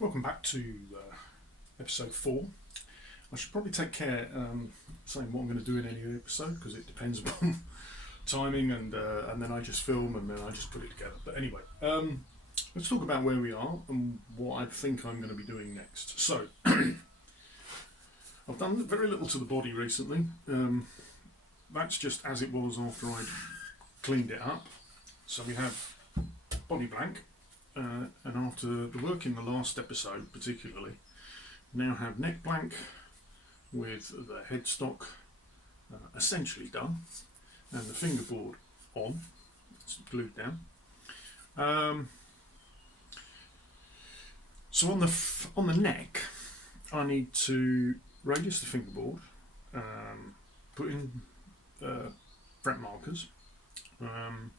Welcome back to episode 4. I should probably take care saying what I'm going to do in any episode because it depends upon timing and then I just film and then I just put it together. But anyway, let's talk about where we are and what I think I'm going to be doing next. So, I've done very little to the body recently. That's just as it was after I'd cleaned it up. So we have body blank. And after the work in the last episode particularly, now have neck blank with the headstock essentially done and the fingerboard on, it's glued down. So on the neck I need to radius the fingerboard, put in fret markers. I've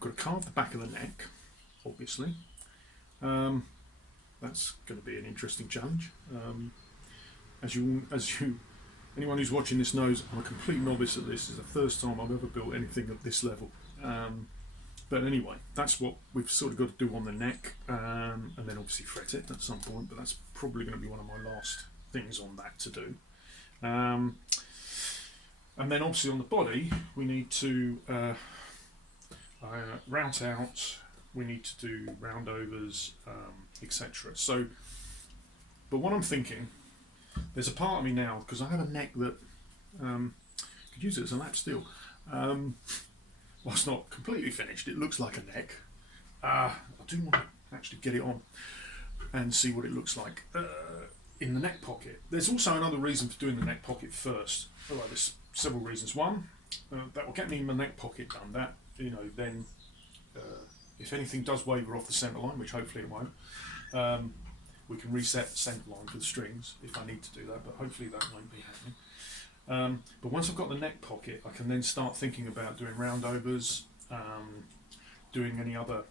got to carve the back of the neck, obviously. That's going to be an interesting challenge. As you anyone who's watching this knows, I'm a complete novice at this. It's the first time I've ever built anything at this level. But anyway, that's what we've sort of got to do on the neck, and then obviously fret it at some point, but that's probably going to be one of my last things on that to do. And then obviously on the body, we need to route out, we need to do roundovers, etc. So, but what I'm thinking, there's a part of me now, because I have a neck that could use it as a lap steel. Well, it's not completely finished, it looks like a neck. I do want to actually get it on and see what it looks like in the neck pocket. There's also another reason for doing the neck pocket first. Well, there's several reasons. One, that will get me my neck pocket done. That, then if anything does waver off the centre line, which hopefully it won't, we can reset the centre line for the strings if I need to do that, but hopefully that won't be happening. But once I've got the neck pocket, I can then start thinking about doing roundovers, doing any other,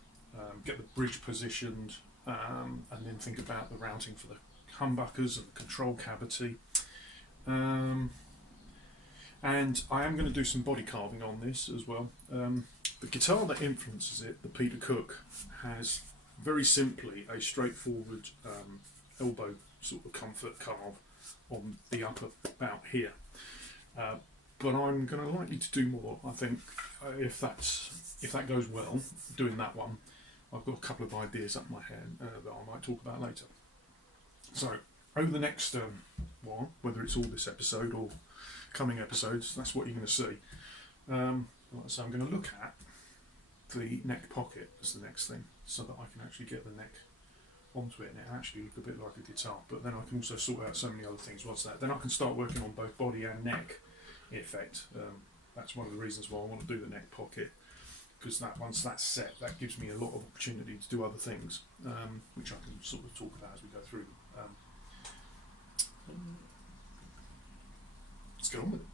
get the bridge positioned, and then think about the routing for the humbuckers and the control cavity. And I am going to do some body carving on this as well. The guitar that influences it, the Peter Cook, has very simply a straightforward elbow sort of comfort carve on the upper about here. But I'm going to likely to do more. I think if that goes well, doing that one, I've got a couple of ideas up my head that I might talk about later. So over the next while, whether it's all this episode or coming episodes, that's what you're going to see. So I'm going to look at the neck pocket as the next thing, so that I can actually get the neck onto it and it actually look a bit like a guitar. But then I can also sort out so many other things. What's that? Then I can start working on both body and neck effect. That's one of the reasons why I want to do the neck pocket, because that once that's set, that gives me a lot of opportunity to do other things, which I can sort of talk about as we go through them. Let's get on with it.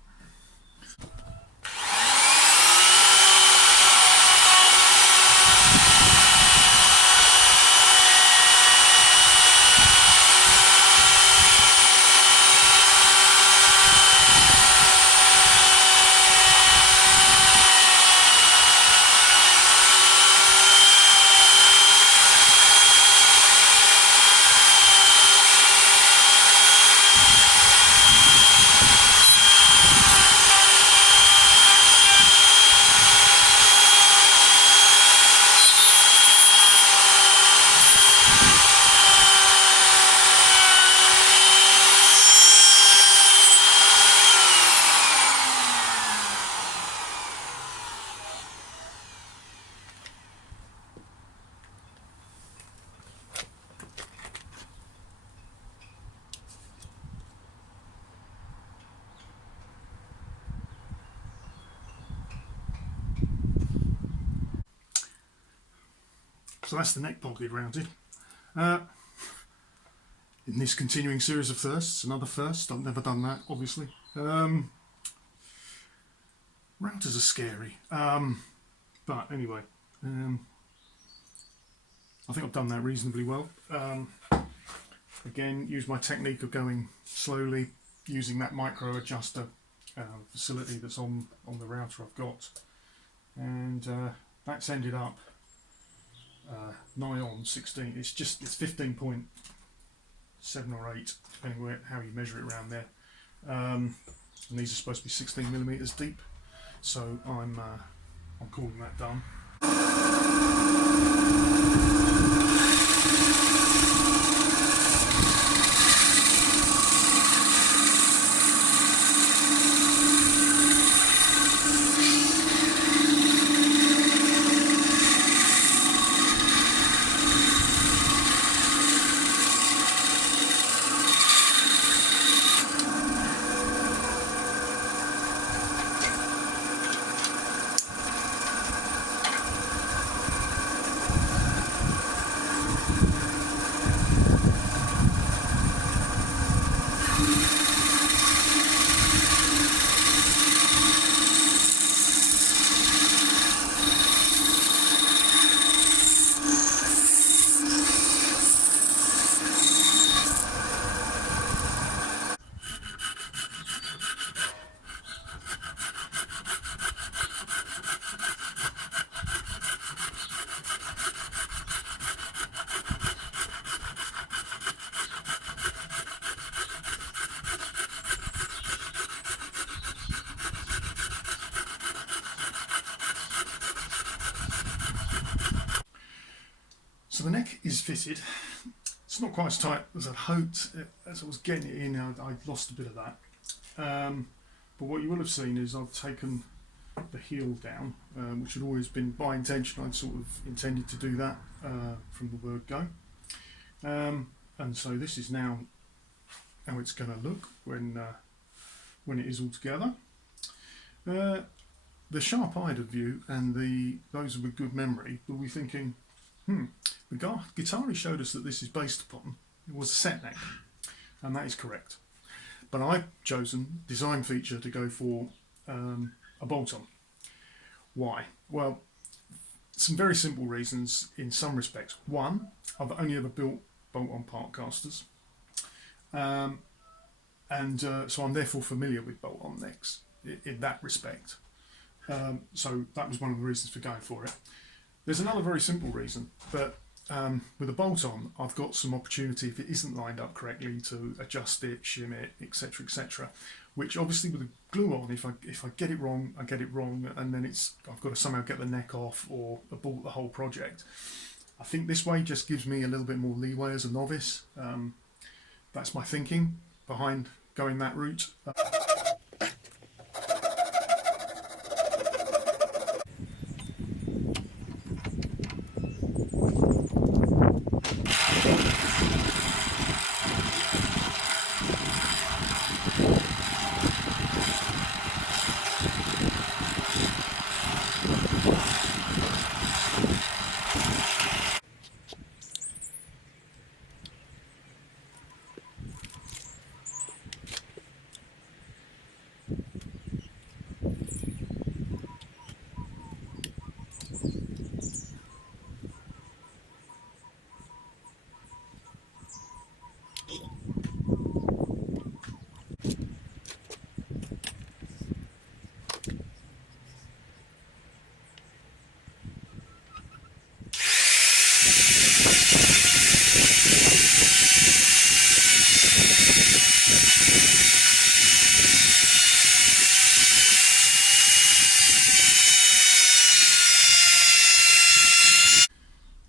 So that's the neck pocket rounded. In this continuing series of firsts, another first, I've never done that obviously. Routers are scary, but anyway, I think I've done that reasonably well. Again, use my technique of going slowly, using that micro adjuster facility that's on the router I've got, and that's ended up nigh on 16. It's 15.7 or 8, depending where how you measure it around there. And these are supposed to be 16 millimeters deep, so I'm calling that done. So the neck is fitted. It's not quite as tight as I'd hoped. As I was getting it in, I lost a bit of that. But what you will have seen is I've taken the heel down, which had always been by intention. I'd sort of intended to do that from the word go. And so this is now how it's going to look when it is all together. The sharp-eyed of you and those with good memory will be thinking, the guitar he showed us that this is based upon was a set neck, and that is correct. But I've chosen design feature to go for a bolt-on. Why? Well, some very simple reasons in some respects. One, I've only ever built bolt-on part casters, so I'm therefore familiar with bolt-on necks in that respect. So that was one of the reasons for going for it. There's another very simple reason, but with a bolt-on, I've got some opportunity, if it isn't lined up correctly, to adjust it, shim it, etc., etc. Which obviously with a glue-on, if I get it wrong, I get it wrong, and then I've got to somehow get the neck off or abort the whole project. I think this way just gives me a little bit more leeway as a novice. That's my thinking behind going that route.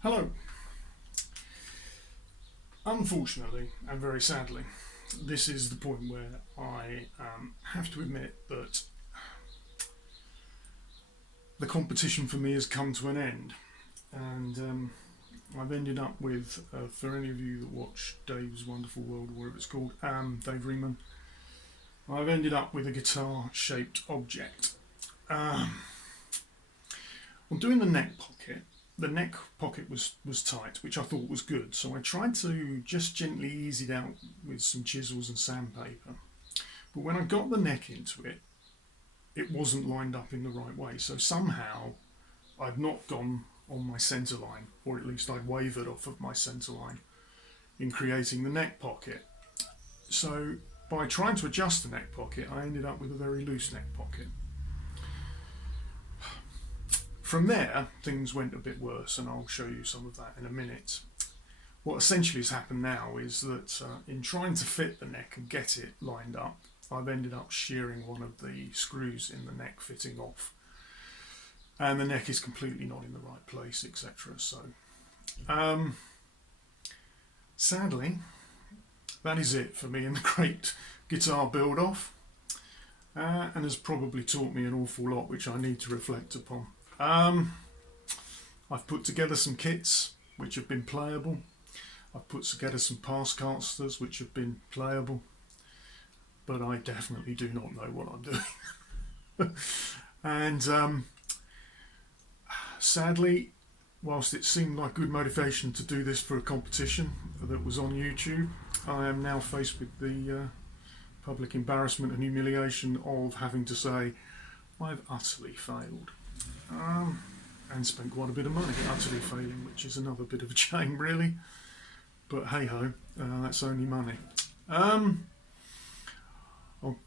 Hello. Unfortunately, and very sadly, this is the point where I have to admit that the competition for me has come to an end, and I've ended up with, for any of you that watch Dave's Wonderful World, or whatever it's called, Dave Riemann, I've ended up with a guitar-shaped object. On doing the neck pocket was tight, which I thought was good, so I tried to just gently ease it out with some chisels and sandpaper. But when I got the neck into it, it wasn't lined up in the right way, so somehow I'd not gone on my centre line, or at least I'd wavered off of my centre line in creating the neck pocket. So by trying to adjust the neck pocket, I ended up with a very loose neck pocket. From there, things went a bit worse, and I'll show you some of that in a minute. What essentially has happened now is that in trying to fit the neck and get it lined up, I've ended up shearing one of the screws in the neck fitting off, and the neck is completely not in the right place, etc. So sadly, that is it for me in the great guitar build off, and has probably taught me an awful lot which I need to reflect upon. I've put together some kits which have been playable. I've put together some pass casters which have been playable, but I definitely do not know what I'm doing. And sadly, whilst it seemed like good motivation to do this for a competition that was on YouTube, I am now faced with the public embarrassment and humiliation of having to say I've utterly failed, and spent quite a bit of money utterly failing, which is another bit of a shame really, but hey ho, that's only money. I'll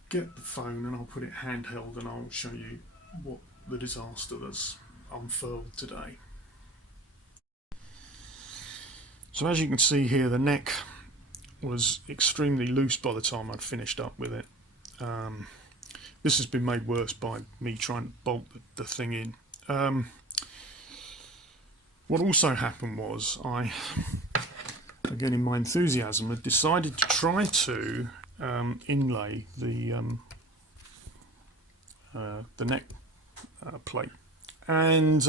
get the phone and I'll put it handheld and I'll show you what the disaster that's unfurled today. So as you can see here, the neck was extremely loose by the time I'd finished up with it. This has been made worse by me trying to bolt the thing in. What also happened was I, again in my enthusiasm, had decided to try to inlay the neck plate, and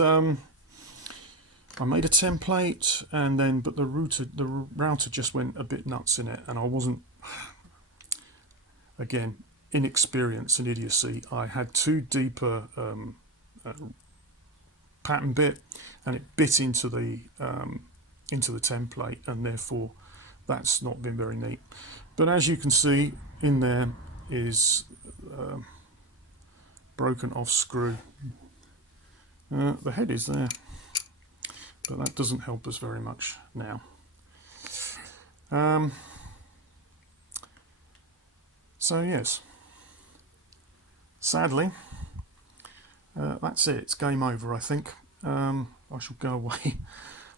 I made a template, and then but the router just went a bit nuts in it, and I wasn't, again, inexperience and idiocy. I had too deep a pattern bit, and it bit into the template, and therefore that's not been very neat. But as you can see, in there is broken off screw. The head is there, but that doesn't help us very much now. So yes, sadly, that's it. It's game over, I think. I shall go away,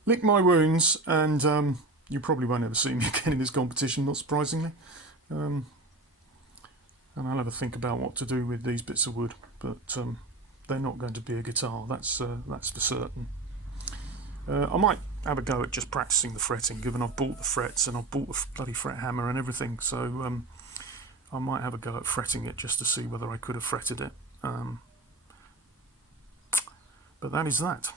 lick my wounds, and you probably won't ever see me again in this competition, not surprisingly. And I'll have a think about what to do with these bits of wood, but they're not going to be a guitar, that's for certain. I might have a go at just practicing the fretting, given I've bought the frets and I've bought the bloody fret hammer and everything, so I might have a go at fretting it just to see whether I could have fretted it. But that is that.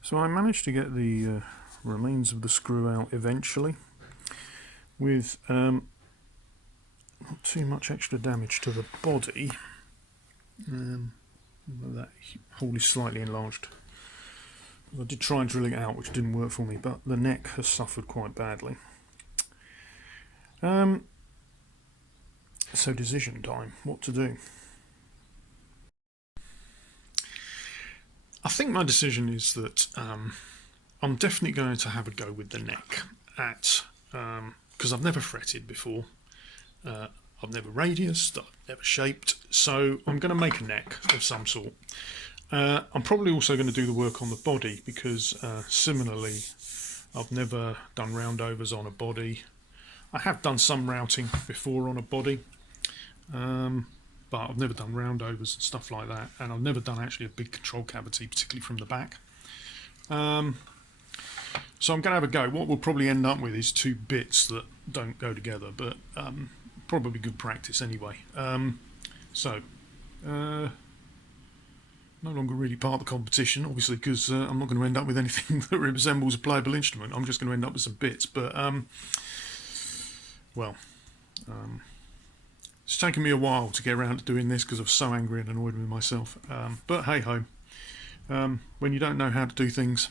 So I managed to get the remains of the screw out eventually, with not too much extra damage to the body. That hole is slightly enlarged. I did try drilling it out, which didn't work for me, but the neck has suffered quite badly. So decision time, what to do? I think my decision is that I'm definitely going to have a go with the neck at, because I've never fretted before, I've never radiused, I've never shaped, so I'm going to make a neck of some sort. I'm probably also going to do the work on the body, because similarly I've never done roundovers on a body. I have done some routing before on a body, but I've never done roundovers and stuff like that, and I've never done actually a big control cavity, particularly from the back. So I'm going to have a go. What we'll probably end up with is two bits that don't go together, but probably good practice anyway. No longer really part of the competition, obviously, because I'm not going to end up with anything that resembles a playable instrument. I'm just going to end up with some bits, but it's taken me a while to get around to doing this because I was so angry and annoyed with myself. But hey ho, when you don't know how to do things,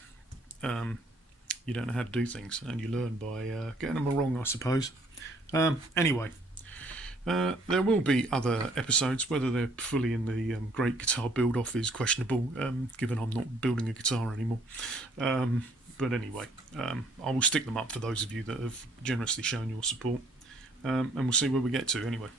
you don't know how to do things, and you learn by getting them wrong, I suppose. Anyway, there will be other episodes. Whether they're fully in the great guitar build-off is questionable, given I'm not building a guitar anymore. But anyway, I will stick them up for those of you that have generously shown your support, and we'll see where we get to anyway.